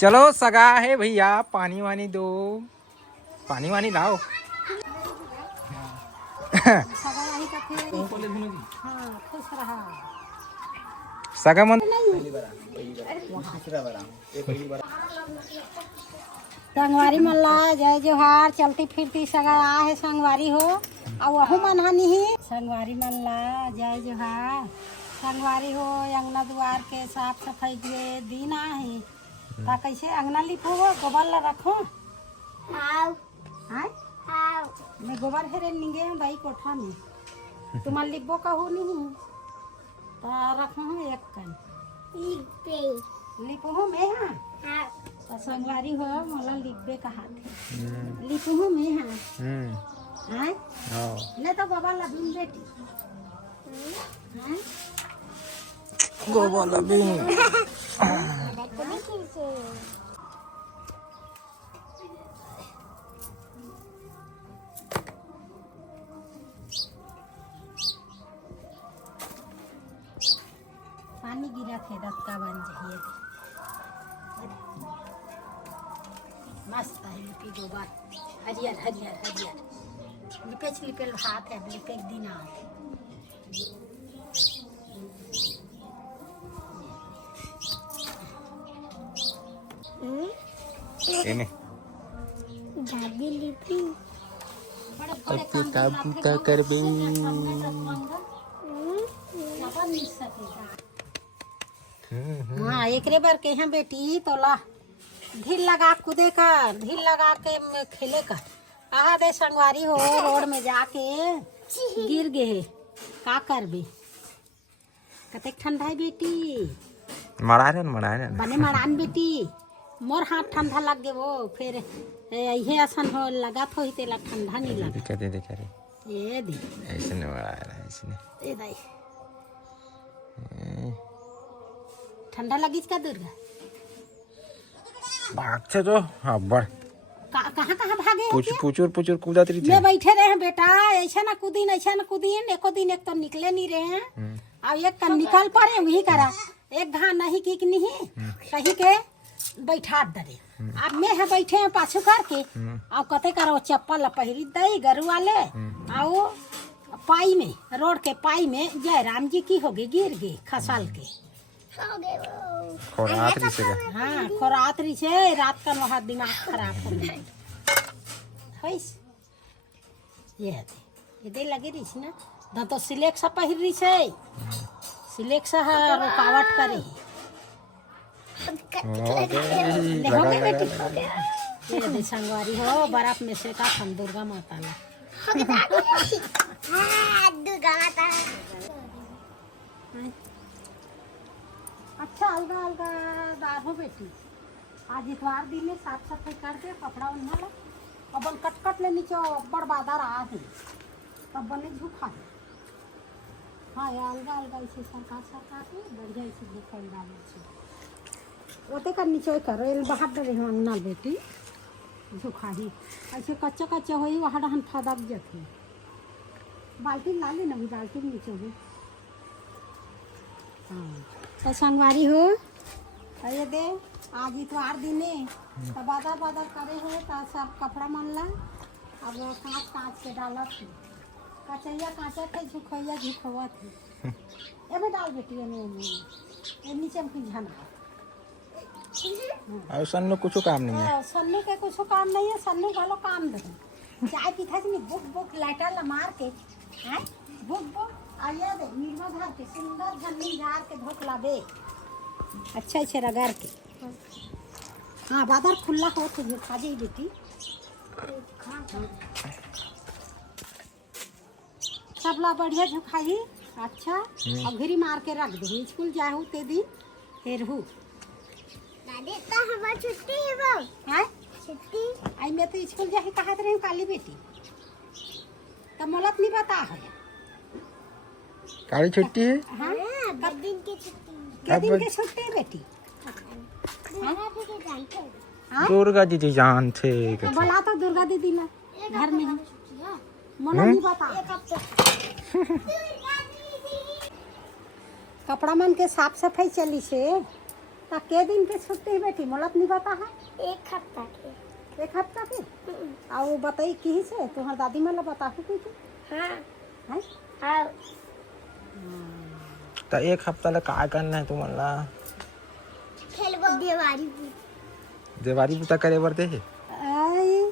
चलो सगा है भैया, पानी वानी दो, पानी वानी लाओ। सगा मन संगवारी मन ला जय जोहार। चलती फिरती सगा है संगवारी हो और वहू मन हनी ही। संगवारी मन ला जय जोहार। संगवारी हो अंगना द्वार के साफ सफाई के दिन आहे ता कैसे अंगना लिपो हो गोबर ला रखो। मैं गोबर हेरे निगे भाई कोठा में तुम्हार लिपो कहू नहीं ता रखो एक कन लिपो हो मैं हाँ तो संगवारी हो मोला लिपबे कहा थे लिपो हो मैं हाँ ले तो गोबर ला बिन बेटी गोबर ला बिन पानी गिरा थे रत्ता बन जाइए मस्त है लिपी गोबर हरियर हरियर हरियर लिपेच लिपेल हाथ है लिपे एक दिन आ इने दादी लिपी बड़े बूता करबे हाँ एकरे बार के यहाँ बेटी तोला ढील लगा कूदे का ढील लगा के खेले का आहा दे संगवारी हो रोड में जाके गिर गए का करबे कतेक ठंडा है बेटी मड़ा रे बने मड़ान बेटी मोर हाथ ठंडा लग गए वो फिर ये आसन हो लगा तो ही तेला ठंडा नहीं लगा दिखा रे ये दे ऐसे नहीं मड़ा रहा ऐसे ए दाई ठंडा लगी का दुर्गा भाग से तो अब्बड़ कहाँ कहाँ भागे पुचुर कूदात रही मैं बैठे रहे हैं बेटा ऐसा ना कूदीन एको दिन एक तो निकले नहीं रहे हैं अब एक का निकल पड़े वही करा एक घा नहीं की नहीं कहीं के बैठा डरे अब मैं है बैठे हैं पाछू करके अब कते करो चप्पल पहरी दई गरु वाले आओ पाई में रोड के पाई में जयराम जी की हो गई गिर गई खसाल के हाँ खोरातरी से रात का वहाँ दिमाग खराब हो गया ये दे लगी रही ना ना तो सिलेक्स पहिर रही से सिलेक्स रुकावट करे बेटी संगवारी हो बर्फ में से का हम दुर्गा माता ला दुर्गा माता अच्छा अलगा अलगा दार हो बेटी आज इतवार दिन में साफ सफाई कर दे कपड़ा उन्हें ला अब कट ले नीचे बड़ बादर आ है तब बने झुका दे हाँ ये अलगा अलगा इसे सरकार के बढ़िया इसे दिखाई डाले से ओते का नीचे करो ये बाहर डरे हो अंगना बेटी झुका ही ऐसे कच्चा हो ही वहाँ डहन फदक जाते बाल्टी ला लेना भी बाल्टी नीचे हो हाँ तो संगवारी हो अरे दे आज इतवार दिने तो बादर करे हो तो सब कपड़ा मन ला अब कांच के डाला थे कचैया कांचा थे झुकैया झुकवा थे ये में डाल बेटी ये नीचे में झना और सन्नू कुछ काम नहीं है सन्नू के कुछ काम नहीं है सन्नू वालों काम दे चाय पीता से बुक लाइटर ला मार के हैं बुक आइए दे नीरमा धार के सुंदर झन्नी झार के धोक ला दे अच्छा अच्छे रगड़ के हाँ बादर खुला हो तो खा जाइए बेटी सब ला बढ़िया झुकाई अच्छा अब घिरी मार के रख दे स्कूल जाहू ते दिन फिर हूँ दादी तो हमारी छुट्टी है वो हैं छुट्टी आई मैं तो स्कूल जाके कहा रही काली बेटी तब मोलत नहीं बता है काली छुट्टी है हाँ कब दिन की छुट्टी के दिन की छुट्टी है बेटी दुर्गा दीदी जान थे तो बोला तो दुर्गा दीदी ना घर में है मोला नहीं बता कपड़ा मन के साफ सफाई चली से ता के दिन के छुट्टी है बेटी मोलत नहीं बता है 1 हफ्ता के 1 हफ्ता के आओ बताई की से तुम्हार दादी मला बता की हाँ है हाँ तो एक हफ्ता ला काय करना है तुम्हाला खेलबो दिवाली देवारी बुता करे बर दे आई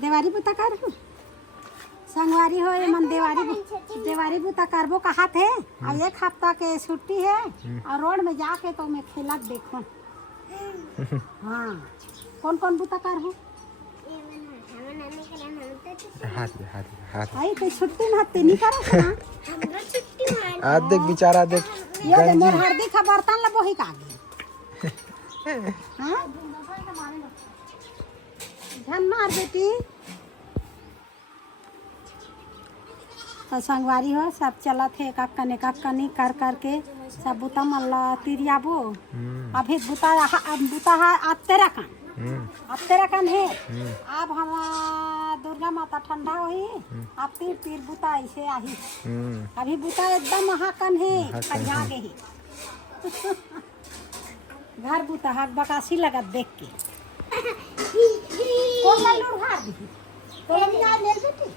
देवारी बुता कर संगवारी हो मन देवारी बुता करबो कहा थे और 1 हफ्ता के छुट्टी है और रोड में जाके तो मैं खेलत देखो हाँ कौन कौन बुता कर हो हाथ आई तो छुट्टी में हत्ते नहीं करो ना हमरा छुट्टी मान आज देख बेचारा देख ये ले मोर हरदी खबर तन ला बोही कागे हां ध्यान मार बेटी तो संगवारी हो सब चला थे कक्कनी कर करके सब बुता मल्ला तिरियाबो अभी बुता आते रखन है अब हम दुर्गा माता ठंडा हुई अब तीर बुता ऐसे आही अभी बुता एकदम हाकन है कन्या के ही घर बुता हाक बकासी लगा देख के कौन ला लुढ़ा दी तो ले बेटी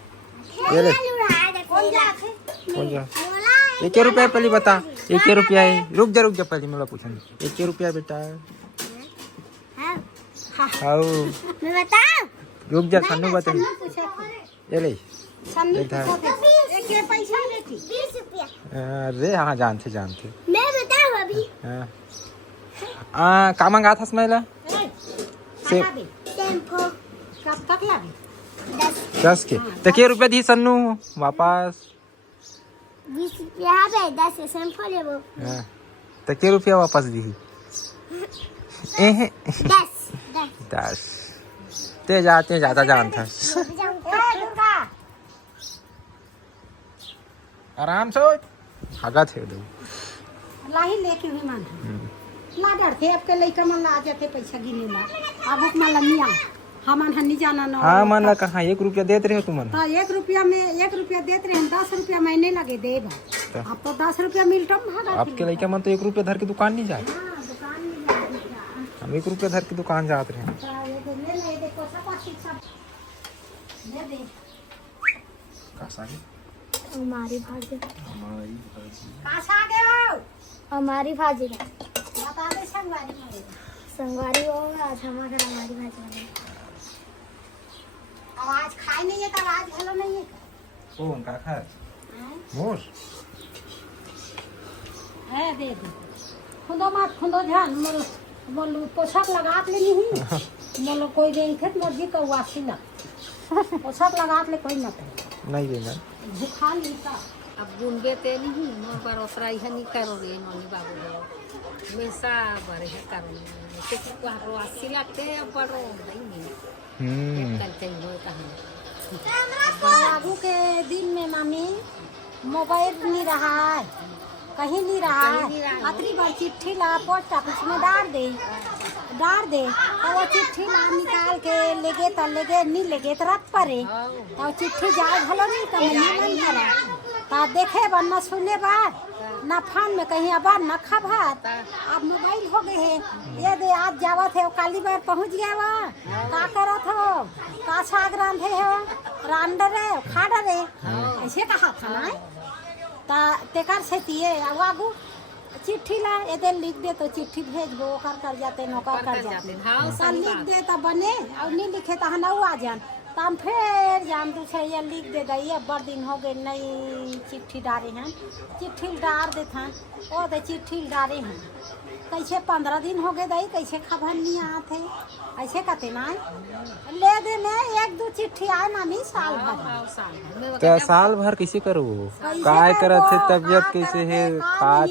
ये ले कौन जाते कौन जा 1 रुपया पहले बता 1 रुपया है रुक जा पहले मला पूछन 1 रुपया बेटा हाँ आओ मैं बताऊं रुक जा सन्नू बता सन्नू पूछा था ये ले सन्नू इधर। पूछा था एक के पैसा लेती 20 रुपया अरे हाँ जानते मैं बताऊं अभी हाँ का मंगा था स्माइला से खाना दे टेम्पो कब तक लगे 10 के तो के रुपया दी सन्नू वापस 20 रुपया है 10 से टेम्पो लेबो हाँ, तो के रुपया वापस दी 10 ते जाता जानता दुर्गा आराम से हागा थे दो लाही लेके हुई मान ला डरते अब के लइका मन ला आ जाते पैसा गिने ला अब मन ला मिया हमन हन्नी जाना न हाँ मन ला कहाँ 1 रुपया देते रहे तुमन तो 1 रुपया में 1 रुपया देते रहे 10 रुपया महीने लगे देब अब तो 10 रुपया मिलता भागा आपके लड़का मन तो 1 रुपया धर के दुकान नहीं जाए हाँ दुकान में जाते हम 1 रुपया धर के दुकान जाते रहे ले ले देखो सब सब ले दे हमारी भाजी कहाँ से आ गए हो हमारी भाजी बता दे संगवारी में संगवारी होगा आज हमारा हमारी भाजी बनेगी आवाज खाई नहीं है तो आवाज हेलो नहीं है कौन का खा मोर है दे दे खुदो मत खुदो ध्यान मोल पोशाक लगा लेनी हुई मोल कोई नहीं थे मर्जी का वासी ना पोशाक लगा ले कोई मत नहीं देना झुका ली का अब बुनबे ते नहीं मोर बरोसरा इहा नहीं करो रे नोनी बाबू हमेशा बरे है करो ते को हरो आसिला ते बड़ो नहीं करते हो कहां लागू के दिन में मामी मोबाइल नहीं रहा है कहीं नहीं रहा है अतरी बार चिट्ठी ला पोस्ट ऑफिस में डाल दे तो वो चिट्ठी ला निकाल के लेगे तो लेगे नहीं लेगे तो रख पड़े तो चिट्ठी जाए भलो नहीं तो मन करे तो देखे बा न सुने बात न फोन में कहीं अब न खबर अब मोबाइल हो गए है ये दे आज जावत है काली बार पहुंच गया वहाँ का करत हो का साग रांधे हो रांडर है खाडर है ऐसे कहा था ना ता तेकर से तिए आगू चिट्ठी ला ये लिख दे तो चिट्ठी भेज दो कर जाते नौकर कर जाते हाँ लिख दे तो बने और नहीं लिखे तो हना आ जान तो हम फिर जान तू ये लिख दे गई अब बड़ दिन हो गए नई चिट्ठी डाले हैं चिट्ठी डाल देते हैं ओ तो चिट्ठी डाले हैं कैसे 15 दिन हो गए दई कैसे खबर नहीं आते ऐसे कहते ना ले दे में 1-2 चिट्ठी आए मामी साल भर तो साल भर कैसे करो काय करत है तबियत कैसे है खात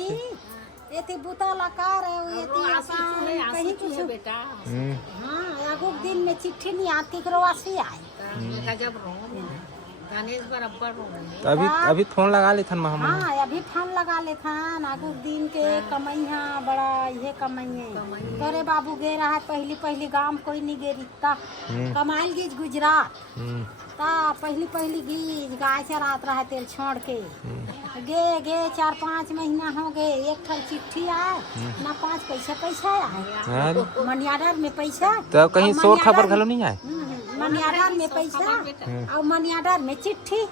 ये ती बुता लगा रहे ये ती आसान कहीं कुछ बेटा हाँ एगो दिन में चिट्ठी नहीं आती करो आसी आए गजब रो गणेश बराबर रो अभी फोन लगा ले थन हम हाँ अभी फोन लगा ले थान आगू दिन के कमाई है बड़ा ये कमाई है तोरे बाबू गे रहा है पहली गांव कोई नहीं गे रिश्ता कमाइल गीज गुजरात ता पहली गीज गाय चरात रहा तेल छोड़ के गे 4-5 महीना हो गए, एक ठल चिट्ठी आए ना 5 पैसा आए। मनी ऑर्डर में पैसा तो कहीं और शोर मनी खबर ऑर्डर- घलो नहीं आए। मनी ऑर्डर में पैसा और मनी ऑर्डर में चिट्ठी।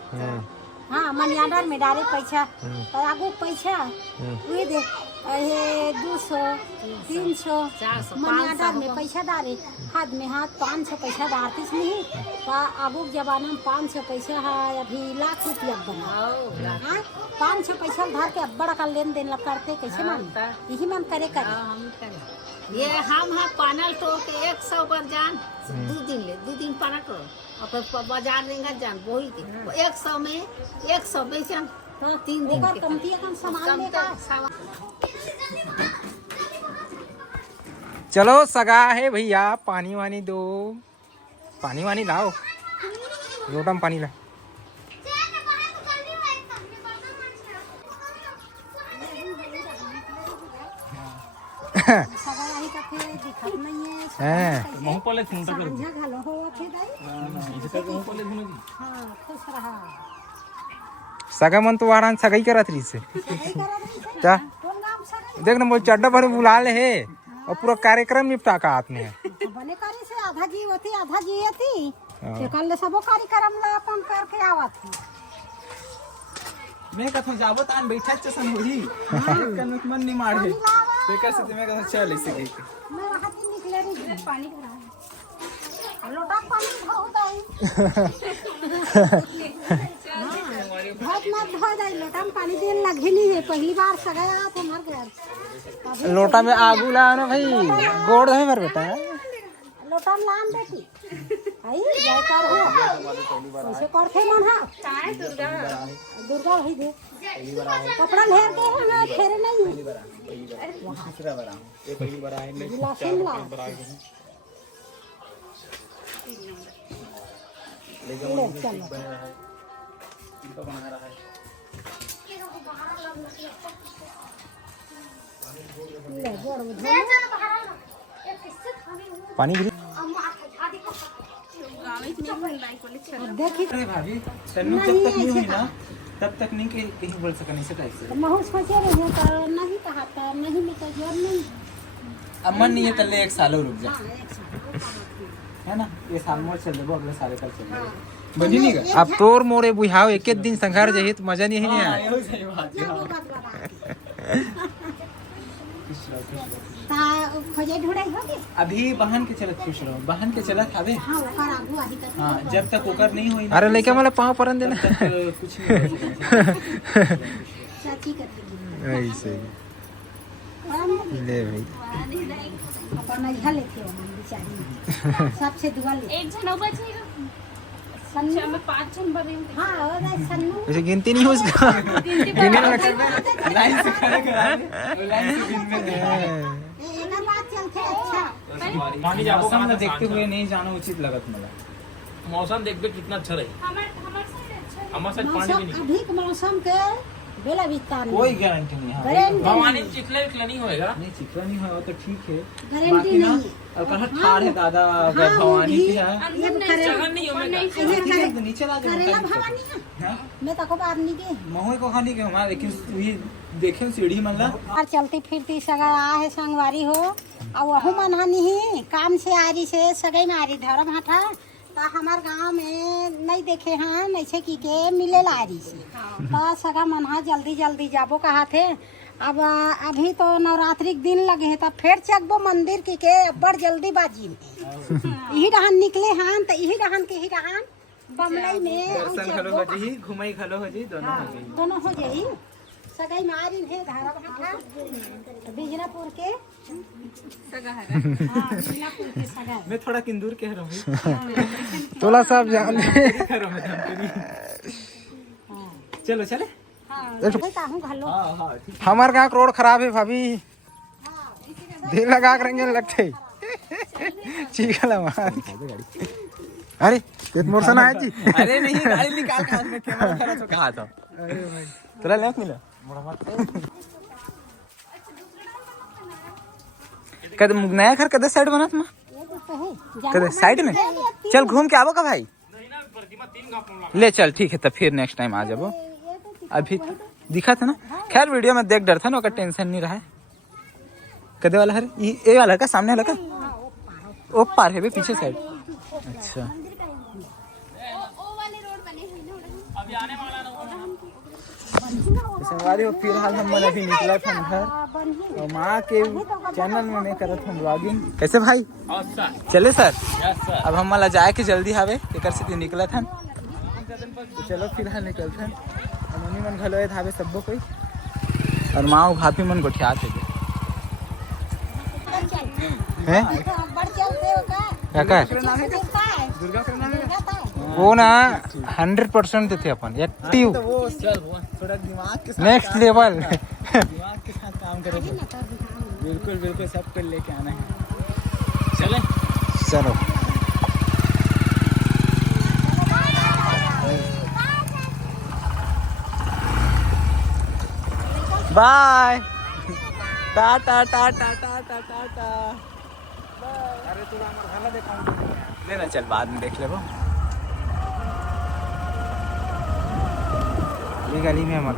हाँ, मनी ऑर्डर में डाले पैसा और आगू पैसा ये दे 200 300 मनी ऑर्डर में पैसा डाले, हाथ में हाथ 500 पैसा डालतीस नहीं। आगू के जमाना में 500 पैसा है, अभी लाख रुपया बना। 500 पैसा धर के अब्बड़ का लेन देन करते कैसे मान, यही मन करे करे। ये हम पानल तो के 100 बार जान 2 दिन पानल तो अपन बाजार देंगे जान वही दिन 100 में 100 बेचन 3 दिन ऊपर कमती कम सामान लेगा। चलो सगा है भैया, पानी वानी दो, पानी वानी लाओ, लोटा में पानी ला। सगाई का फिर दिखत नहीं है। महू पले सांझा घालो हो थे दाई। हाँ, खुश रहा। सगा मन तो वारान सगाई करत रही से सगाई करा नहीं से। क्या कौन गांव सगाई? देख ना वो चड्डा भर बुला ले है और पूरा कार्यक्रम निपटा का हाथ में है। बने करी से आधा जी होती आधा जी थी। कल सबो कार्यक्रम ला अपन करके आवत थी। मैं कथो जाबो तान बैठा चसन होही कन मन नहीं मारे ते कैसे ते मैं कथो चल ऐसे गई मैं वहां से निकले रही पानी भरा लोटा पानी बहुत आई। बहुत मत धो जाए लोटा में पानी देने लगे नहीं है। पहली बार सगाया तो मर गया। लोटा में आगू ला ना भाई, गोड़ है मेरे बेटा। लोटा में लान बेटी आई जय कर हो ऐसे करते मन हा काय दुर्गा वही दे कपड़ा लेर के है ना फेरे नहीं दूसरा बरा ये पहली बार आए ले गिलास में ला ले चलो इनको बना रहा है ले गोड़ में पानी गिरी देखी अरे भाभी तन्नू जब तक नहीं हुई ना तब तक नहीं कहीं बोल सका नहीं सका ऐसे महू सोचे रहे तो नहीं कहा तो नहीं निकल जोर नहीं। अमन नहीं है तल्ले 1 साल और रुक जा हाँ, एक साल। है ना ये साल मोर चल देबो अगले साल कल चल देबो बनी नहीं का अब तोर मोरे बुझाओ एक दिन संघार जही तो मजा नहीं है। हां यो सही बात है वो बात बता। ता खोजे ढूंढाई होगी। अभी बहन के चलत खुश रहो बहन के चलत आवे हाँ ओकर आगू आही तक। हां जब तक ओकर नहीं होई अरे लेके मला पाँव परन देना तब तक कुछ नहीं हो सकता चाची करती है। ऐसे हम ले भाई अपन इधर लेके हो हम बेचारी सबसे दुआ ले एक जन और बचेगा सन्नू में 5 जन बने हाँ हो गए सन्नू वैसे गिनती नहीं हो उसका गिनने में लगता लाइन से खड़े करा दे लाइन से बीच में दे एक बात चलते अच्छा पानी जाबो मौसम कहाँ में था देखते शाम हुए नहीं जाना उचित लगत मला का? मौसम देख के कितना अच्छा रही हमारे साइड अच्छा हमारे साथ पानी भी मौसम नहीं अधिक मौसम के बेला विस्तार कोई गारंटी नहीं है गारंटी भवानी में चिखला विखला नहीं होएगा नहीं चिकरा नहीं हुआ तो ठीक है गारंटी बाकी ना नहीं और कहा ठाड़ है दादा अगर भवानी की है ये करे जगह नहीं होगा ये करे तो नीचे ला दे करेला भवानी है मैं तो को बात नहीं के महुए को खानी के हमारा लेकिन ये देखे सीढ़ी मल्ला और चलती फिरती सगा आ है संगवारी हो और वहू मन नहीं काम से आ रही से सगई में आ रही धर्म हटा तो हमार गांव में नहीं देखे हैं ऐसे की के मिले ला रही से तो सगा मन जल्दी जल्दी जाबो कहा थे। अब अभी तो नवरात्रि के दिन लगे हैं तो फिर चकबो मंदिर की के बड़ जल्दी बाजी में यही रहन निकले हैं तो यही रहन के ही रहन बमलई में और दर्शन चकबो खलो हो जी घुमाई खलो हो जी दोनों हाँ, हो जी दोनों हो जाई सगाई मारी है धारा भाटा बिजनापुर के हाँ, बिजनापुर के सगाई मैं थोड़ा किंदूर कह रहा हूँ तोला सब जान करो मत चलो चले हाँ कहूँ घलो हाँ हाँ ठीक हमार गाँव रोड खराब है भाभी दिल लगा कर रंगे लगते चीखला मार अरे तेत मोरसन आया जी अरे नहीं गाड़ी निकाल के हाथ में कैमरा खड़ा तो कहा था तेरा लेफ्ट मिला कद नया घर कदे साइड बना तुम ये तो है कदे साइड में चल घूम के आवो का भाई ले चल ठीक है तब फिर नेक्स्ट टाइम आ जाबो अभी दिखा था ना। खैर वीडियो में देख डर था ना, टेंशन नहीं रहा है। कदे वाला है ये वाला का सामने वाला का ओ पार है बे पीछे साइड। अच्छा संगवारी हो, फिलहाल हम मन अभी निकला था घर और माँ के चैनल में मैं करत हूँ ब्लॉगिंग। कैसे भाई चले सर? अब हम मला जाए के जल्दी हावे एक से निकला था। तो चलो फिलहाल निकलते हैं। मम्मी मन घलो धावे सबो कोई और माँ भाभी मन गोठिया थे हैं क्या दुर्गा का नाम है वो ना 100% देते अपन एक्टिव तो वो थोड़ा दिमाग के साथ नेक्स्ट लेवल दिमाग के साथ काम करे तो बिल्कुल बिल्कुल सब कुछ लेके आना है। चले चलो बाय टाटा टाटा टाटा टाटा। अरे तू हमारा घाला देखा लेना, चल बाद में देख लेबो। ये गली में हमारे